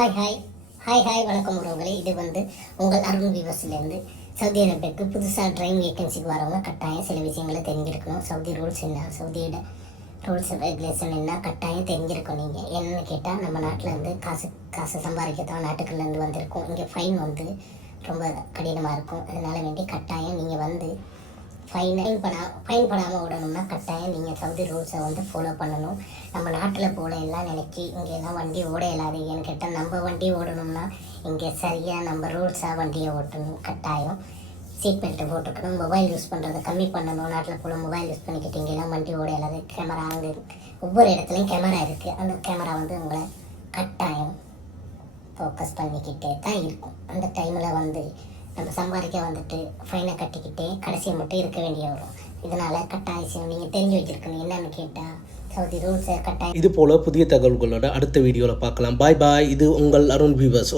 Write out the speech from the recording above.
Hi hi hi hi வணக்கம் உறவுகளே. இது உங்கள் அருண் விவஸ்லேருந்து சவுதி அரேபியாவுக்கு புதுசாக ட்ரைன் வேகன்சிக்கு வரவங்க கட்டாயம் சில விஷயங்களை தெரிஞ்சிருக்கணும். சவுதி ரூல்ஸ் என்ன, சவுதியோட ரூல்ஸ் ரெகுலேஷன் என்ன கட்டாயம் தெரிஞ்சிருக்கும். நீங்கள் என்னென்னு கேட்டால், நம்ம நாட்டில் இருந்து காசு சம்பாதிக்கத்தான் நாட்டுக்குள்ளேருந்து வந்திருக்கோம். இங்கே ஃபைன் ரொம்ப கடினமாக இருக்கும். அதனால் வேண்டி கட்டாயம் நீங்கள் ஃபைன் பண்ணாமல் விடணும்னா கட்டாயம் நீங்கள் சவுதி ரூல்ஸை ஃபாலோ பண்ணணும். நம்ம நாட்டில் போல எல்லாம் நினைக்கி இங்கெல்லாம் வண்டி ஓட இயலாது. ஏன்னு கேட்டால், நம்ம வண்டி ஓடணும்னா இங்கே சரியாக நம்ம ரூல்ஸாக வண்டியை ஓட்டணும். கட்டாயம் சீட் பெல்ட்டை போட்டுக்கணும். மொபைல் யூஸ் பண்ணுறதை கம்மி பண்ணணும். நாட்டில் போல் மொபைல் யூஸ் பண்ணிக்கிட்டு இங்கெல்லாம் வண்டி ஓட இயலாது. கேமரா அங்கே ஒவ்வொரு இடத்துலையும் கேமரா இருக்குது. அந்த கேமரா உங்களை கட்டாயம் ஃபோக்கஸ் பண்ணிக்கிட்டே தான் இருக்கும். அந்த டைமில் நம்ம சம்பாதிக்க ஃபைனை கட்டிக்கிட்டே கடைசியை மட்டும் இருக்க வேண்டிய வரும். இதனால் கட்டாயம் நீங்கள் தெரிஞ்சு வச்சுருக்கணும். என்னென்னு கேட்டால், சவுதி ரூல்ஸை கட்டாயம். இது போல் புதிய தகவல்களோட அடுத்த வீடியோவில் பார்க்கலாம். பாய் பாய். இது உங்கள் அருண் வியூவர்ஸ்.